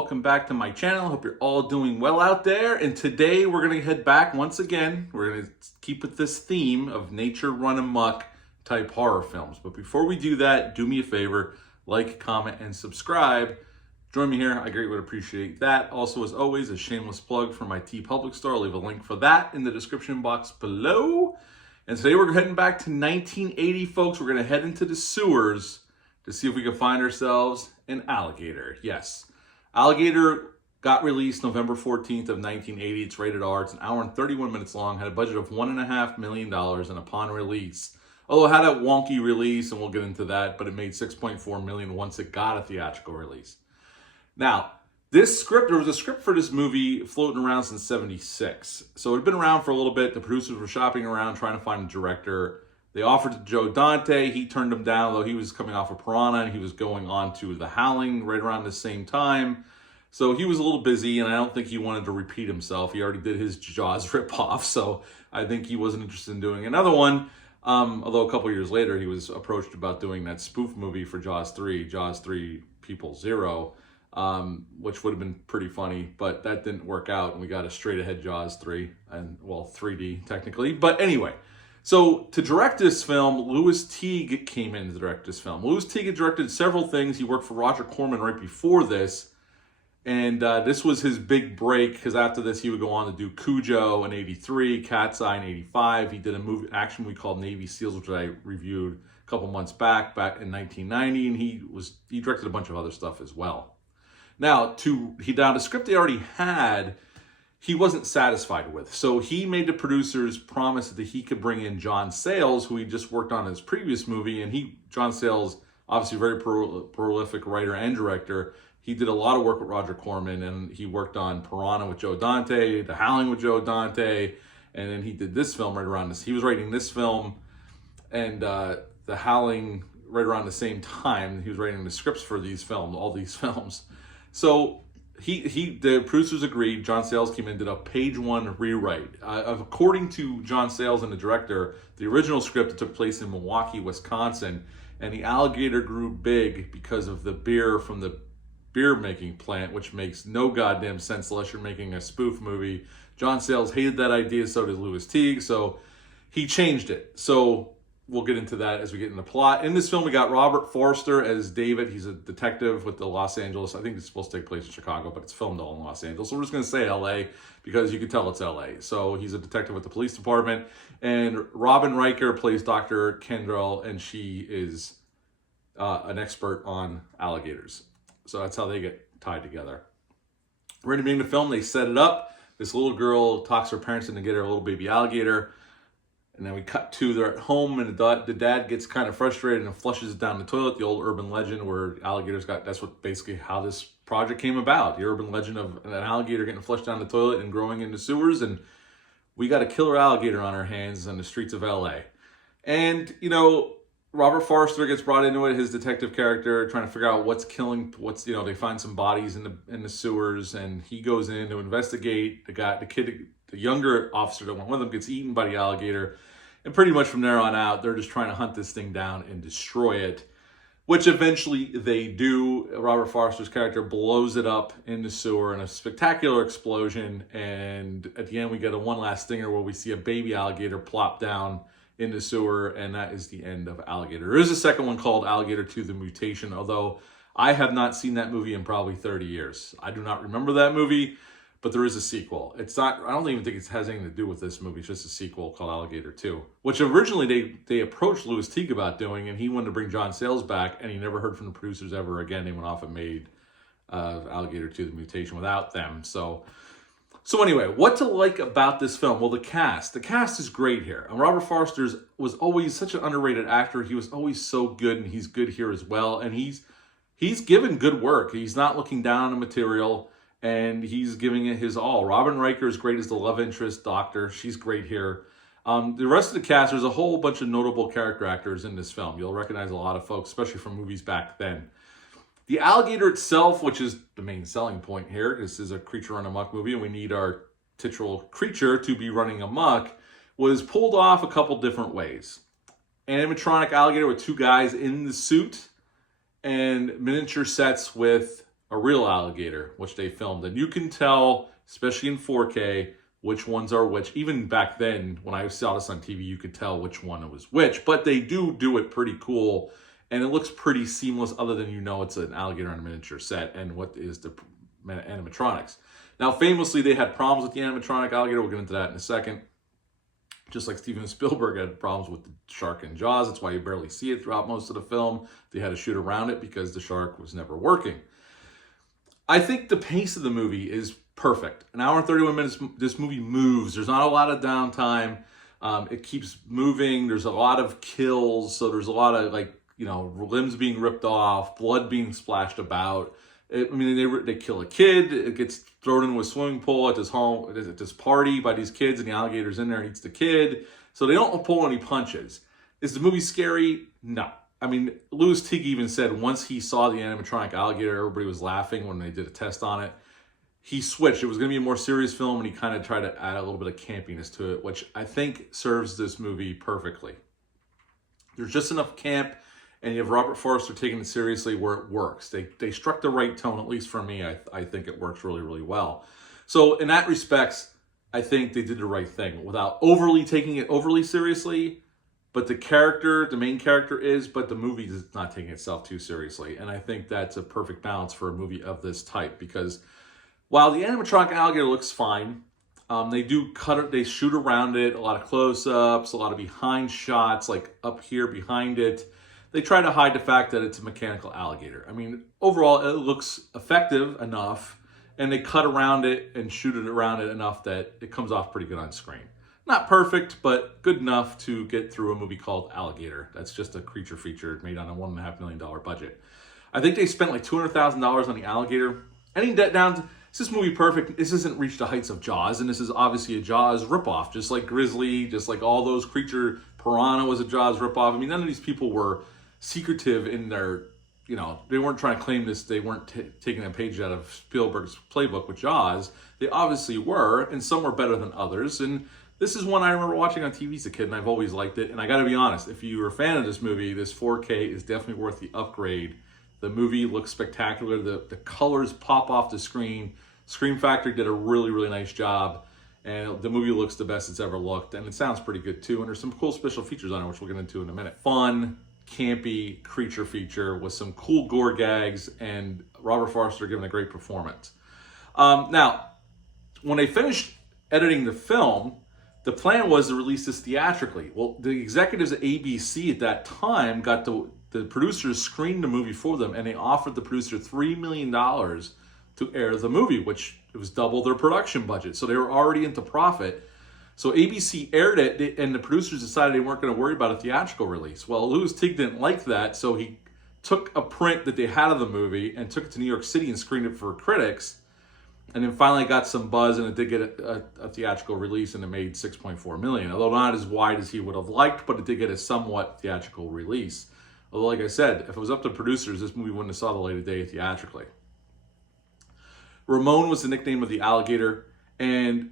welcome back to my channel. Hope you're all doing well out there. And today we're going to head back once again. We're going to keep with this theme of nature run amok type horror films. But before we do that, do me a favor, like, comment, and subscribe. Join me here. I greatly would appreciate that. Also, as always, a shameless plug for my TeePublic store. I'll leave a link for that in the description box below. And today we're heading back to 1980, folks. We're going to head into the sewers to see if we can find ourselves an Alligator. Yes, Alligator got released November 14th of 1980. It's rated R. It's an hour and 31 minutes long. Had a budget of $1.5 million, and upon release, although it had a wonky release, and we'll get into that, but it made $6.4 million once it got a theatrical release. Now, this script, there was a script for this movie floating around since '76. So it had been around for a little bit. The producers were shopping around trying to find a director. They offered to Joe Dante. He turned them down, though he was coming off of Piranha, and he was going on to The Howling right around the same time. So he was a little busy, and I don't think he wanted to repeat himself. He already did his Jaws ripoff, so I think he wasn't interested in doing another one. Although a couple years later, he was approached about doing that spoof movie for Jaws 3 People Zero, which would have been pretty funny, but that didn't work out, and we got a straight-ahead Jaws 3, and, well, 3D technically. But anyway, so to direct this film, Louis Teague came in to direct this film. Louis Teague had directed several things. He worked for Roger Corman right before this, and this was his big break, because after this he would go on to do Cujo in '83, Cat's Eye in '85. He did a action movie called Navy SEALs, which I reviewed a couple months back in 1990, and he directed a bunch of other stuff as well. Now, the script they already had, he wasn't satisfied with. So he made the producers promise that he could bring in John Sayles, who he just worked on his previous movie. And John Sayles, obviously very prolific writer and director. He did a lot of work with Roger Corman, and he worked on Piranha with Joe Dante, The Howling with Joe Dante, and then he did this film right around this. He was writing this film and The Howling right around the same time. He was writing the scripts for all these films. So the producers agreed. John Sayles came in and did a page one rewrite. According to John Sayles and the director, the original script took place in Milwaukee, Wisconsin, and the alligator grew big because of the beer from the beer making plant, which makes no goddamn sense unless you're making a spoof movie. John Sayles hated that idea, so did Louis Teague, so he changed it. So we'll get into that as we get into the plot. In this film, we got Robert Forster as David. He's a detective with the Los Angeles. I think it's supposed to take place in Chicago, but it's filmed all in Los Angeles. So we're just going to say LA because you can tell it's LA. So he's a detective with the police department. And Robin Riker plays Dr. Kendall, and she is an expert on alligators. So that's how they get tied together. Right at the beginning of the film, they set it up. This little girl talks her parents into get her a little baby alligator. And then we cut to they're at home, and the dad gets kind of frustrated and flushes it down the toilet. The old urban legend where alligators that's what basically how this project came about. The urban legend of an alligator getting flushed down the toilet and growing in the sewers. And we got a killer alligator on our hands on the streets of LA. And, Robert Forster gets brought into it, his detective character, trying to figure out they find some bodies in the sewers, and he goes in to investigate. The younger officer that went with him gets eaten by the alligator. And pretty much from there on out, they're just trying to hunt this thing down and destroy it, which eventually they do. Robert Forster's character blows it up in the sewer in a spectacular explosion. And at the end, we get one last stinger where we see a baby alligator plop down in the sewer, and that is the end of Alligator. There is a second one called Alligator 2: The Mutation, although I have not seen that movie in probably 30 years. I do not remember that movie, but there is a sequel. I don't even think it has anything to do with this movie. It's just a sequel called Alligator 2, which originally they approached Louis Teague about doing, and he wanted to bring John Sayles back, and he never heard from the producers ever again. They went off and made Alligator 2: The Mutation without them. So anyway, what to like about this film? Well, the cast. The cast is great here. And Robert Forster was always such an underrated actor. He was always so good, and he's good here as well. And he's given good work. He's not looking down on the material, and he's giving it his all. Robin Riker is great as the love interest doctor. She's great here. The rest of the cast, there's a whole bunch of notable character actors in this film. You'll recognize a lot of folks, especially from movies back then. The alligator itself, which is the main selling point here, this is a creature run amok movie, and we need our titular creature to be running amok, was pulled off a couple different ways. Animatronic alligator with two guys in the suit, and miniature sets with a real alligator, which they filmed. And you can tell, especially in 4K, which ones are which. Even back then, when I saw this on TV, you could tell which one was which. But they do it pretty cool, and it looks pretty seamless, other than it's an alligator on a miniature set and what is the animatronics. Now, famously, they had problems with the animatronic alligator. We'll get into that in a second. Just like Steven Spielberg had problems with the shark in Jaws. That's why you barely see it throughout most of the film. They had to shoot around it because the shark was never working. I think the pace of the movie is perfect. An hour and 31 minutes, this movie moves. There's not a lot of downtime. It keeps moving. There's a lot of kills. So there's a lot of, limbs being ripped off, blood being splashed about. They kill a kid. It gets thrown into a swimming pool at this party by these kids, and the alligator's in there and eats the kid. So they don't pull any punches. Is the movie scary? No. Louis Teague even said once he saw the animatronic alligator, everybody was laughing when they did a test on it. He switched. It was going to be a more serious film, and he kind of tried to add a little bit of campiness to it, which I think serves this movie perfectly. There's just enough camp, and you have Robert Forster taking it seriously where it works. They struck the right tone, at least for me. I think it works really, really well. So in that respects, I think they did the right thing without overly taking it overly seriously. But the main character is, but the movie is not taking itself too seriously. And I think that's a perfect balance for a movie of this type, because while the animatronic alligator looks fine, they shoot around it, a lot of close-ups, a lot of behind shots, like up here behind it. They try to hide the fact that it's a mechanical alligator. Overall, it looks effective enough, and they cut around it and shoot it around it enough that it comes off pretty good on screen. Not perfect, but good enough to get through a movie called Alligator. That's just a creature feature made on a $1.5 million budget. I think they spent like $200,000 on the alligator. Any debt down? Is this movie perfect? This hasn't reached the heights of Jaws, and this is obviously a Jaws ripoff, just like Grizzly, just like all those creature. Piranha was a Jaws ripoff. None of these people were secretive in their, they weren't trying to claim this. They weren't taking a page out of Spielberg's playbook with Jaws. They obviously were, and some were better than others. And this is one I remember watching on TV as a kid, and I've always liked it. And I got to be honest, if you were a fan of this movie, this 4K is definitely worth the upgrade. The movie looks spectacular. The colors pop off the screen. Scream Factory did a really, really nice job. And the movie looks the best it's ever looked. And it sounds pretty good, too. And there's some cool special features on it, which we'll get into in a minute. Fun, campy creature feature with some cool gore gags, and Robert Forster giving a great performance. Now, when they finished editing the film, the plan was to release this theatrically. Well, the executives at ABC at that time got the producers screened the movie for them, and they offered the producer $3 million to air the movie, which it was double their production budget. So they were already into profit. So ABC aired it, and the producers decided they weren't going to worry about a theatrical release. Well, Louis Teague didn't like that, so he took a print that they had of the movie and took it to New York City and screened it for critics. And then finally got some buzz, and it did get a theatrical release, and it made $6.4 million. Although not as wide as he would have liked, but it did get a somewhat theatrical release. Although, like I said, if it was up to producers, this movie wouldn't have saw the light of day theatrically. Ramon was the nickname of the alligator, and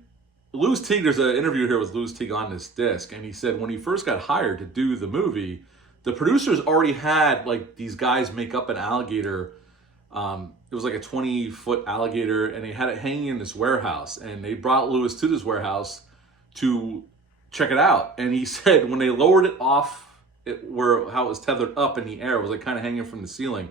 Louis Teague, there's an interview here with Louis Teague on this disc, and he said when he first got hired to do the movie, the producers already had these guys make up an alligator. It was like a 20-foot alligator, and they had it hanging in this warehouse, and they brought Louis to this warehouse to check it out. And he said when they lowered it off how it was tethered up in the air, it was kind of hanging from the ceiling.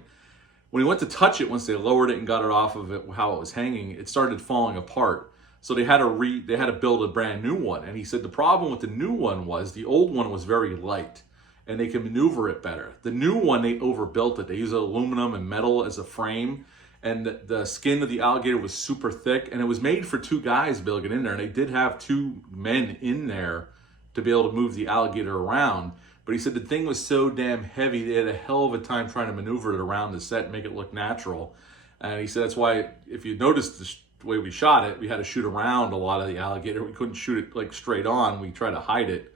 When he went to touch it, once they lowered it and got it off of it, how it was hanging, it started falling apart. So they had to build a brand new one. And he said the problem with the new one was the old one was very light, and they could maneuver it better. The new one, they overbuilt it. They used aluminum and metal as a frame, and the skin of the alligator was super thick, and it was made for two guys to be able to get in there, and they did have two men in there to be able to move the alligator around. But he said the thing was so damn heavy, they had a hell of a time trying to maneuver it around the set and make it look natural. And he said that's why, if you noticed the way we shot it, we had to shoot around a lot of the alligator. We couldn't shoot it straight on. We tried to hide it.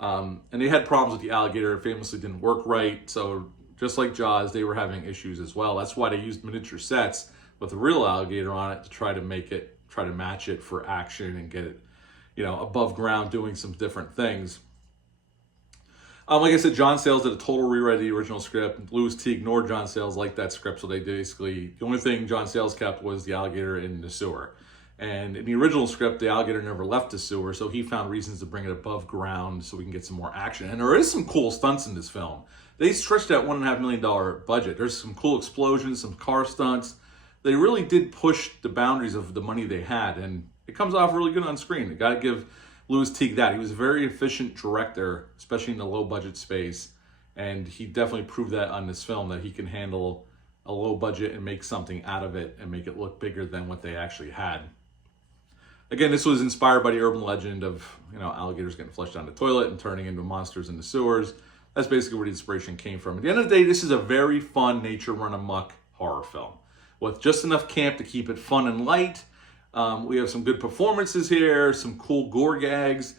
And they had problems with the alligator. It famously didn't work right. So just like Jaws, they were having issues as well. That's why they used miniature sets with a real alligator on it to try to match it for action and get it, above ground doing some different things. Like I said, John Sayles did a total rewrite of the original script. Louis T ignored John Sayles, liked that script, so they basically, the only thing John Sayles kept was the alligator in the sewer. And in the original script, the alligator never left the sewer, so he found reasons to bring it above ground so we can get some more action. And there is some cool stunts in this film. They stretched that $1.5 million budget. There's some cool explosions, some car stunts. They really did push the boundaries of the money they had, and it comes off really good on screen. You got to give Louis Teague that. He was a very efficient director, especially in the low budget space, and he definitely proved that on this film, that he can handle a low budget and make something out of it and make it look bigger than what they actually had. Again, this was inspired by the urban legend of, alligators getting flushed down the toilet and turning into monsters in the sewers. That's basically where the inspiration came from. At the end of the day, this is a very fun nature run amok horror film with just enough camp to keep it fun and light. We have some good performances here, some cool gore gags.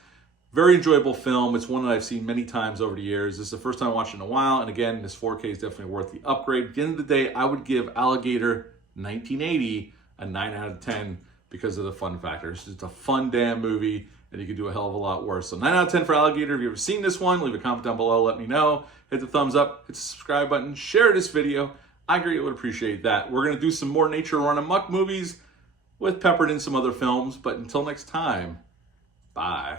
Very enjoyable film. It's one that I've seen many times over the years. This is the first time I watched it in a while. And again, this 4K is definitely worth the upgrade. At the end of the day, I would give Alligator 1980 a 9 out of 10 because of the fun factor. It's just a fun damn movie, and you could do a hell of a lot worse. So 9 out of 10 for Alligator. If you've ever seen this one, leave a comment down below. Let me know. Hit the thumbs up. Hit the subscribe button. Share this video. I greatly would appreciate that. We're going to do some more nature run amok movies with peppered in some other films. But until next time, bye.